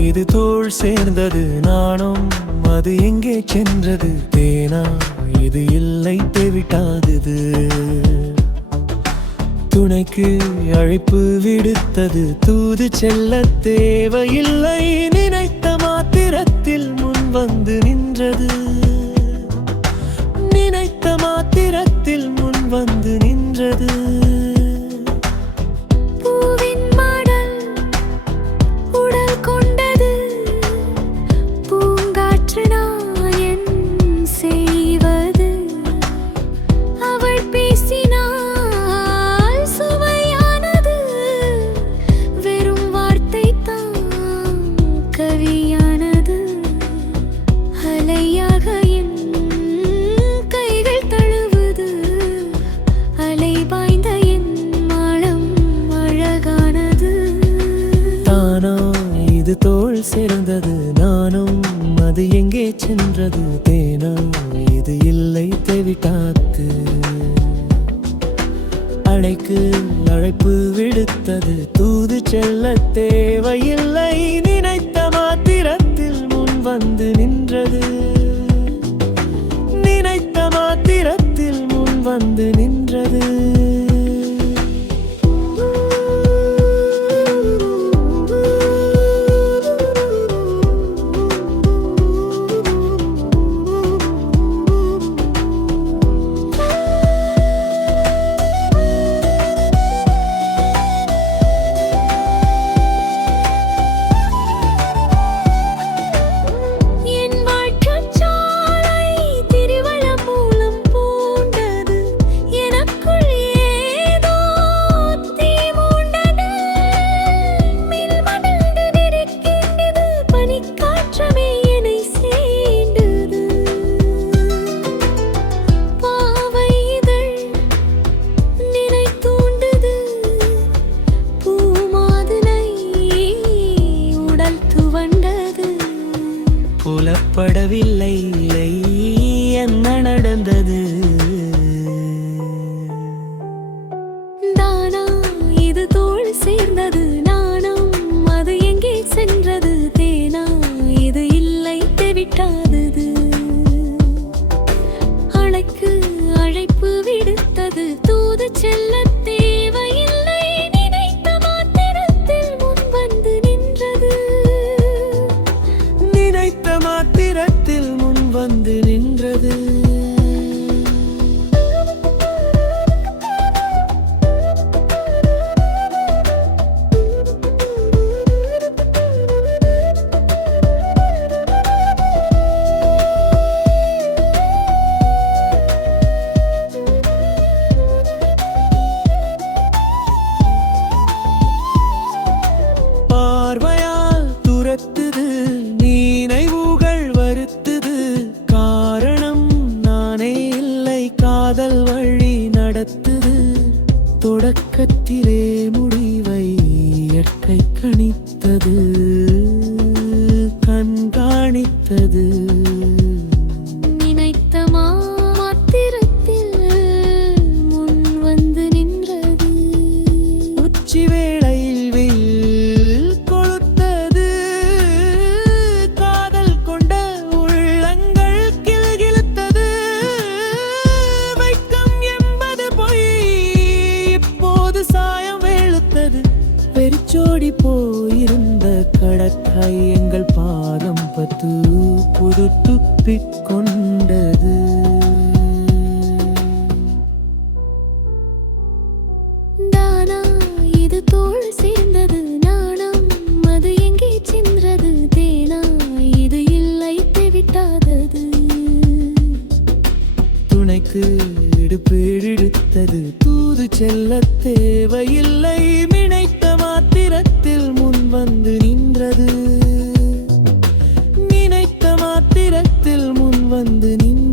இது தோள் சேர்ந்தது. நானும் அது எங்கே சென்றது? தேனா இது இல்லை தேவிட்டாதது. துணைக்கு அழைப்பு விடுத்தது. தூது செல்ல தேவையில்லை. நினைத்த மாத்திரத்தில் முன் வந்து நின்றது. நினைத்த மாத்திரத்தில் முன் வந்து நின்றது. இது தோள் சேர்ந்தது நானும் அது எங்கே சென்றது தேனா? இது இல்லை தேவிட்டாத்து அழைக்கு அழைப்பு விடுத்தது தூது செல்ல தேவையில்லை நினைத்த மாத்திரத்தில் முன் வந்து நின்றது. நினைத்த மாத்திரத்தில் முன் வந்து படவில்லை. என்ன நடந்தது? காதல் வழி நடத்துது. தொடக்கத்திலே முடிவை இயற்கை கணித்தது. கண்காணித்தது. வெறிச்சோடி போயிருந்த கடற்காய் எங்கள் பாதம் பத்து புது துப்பிக் கொண்டது தானா இது தோள் சேர்ந்தது நாணம் அது எங்கே சென்றது தேனா இது இல்லை தெவிட்டாதது துணைக்கு இடுப்பு இழுத்தது தூது செல்ல தேவையில்லை நினைத்த மாத்திரத்தில் முன் வந்து நின்றது. நினைத்த மாத்திரத்தில் முன் வந்து நின்றது.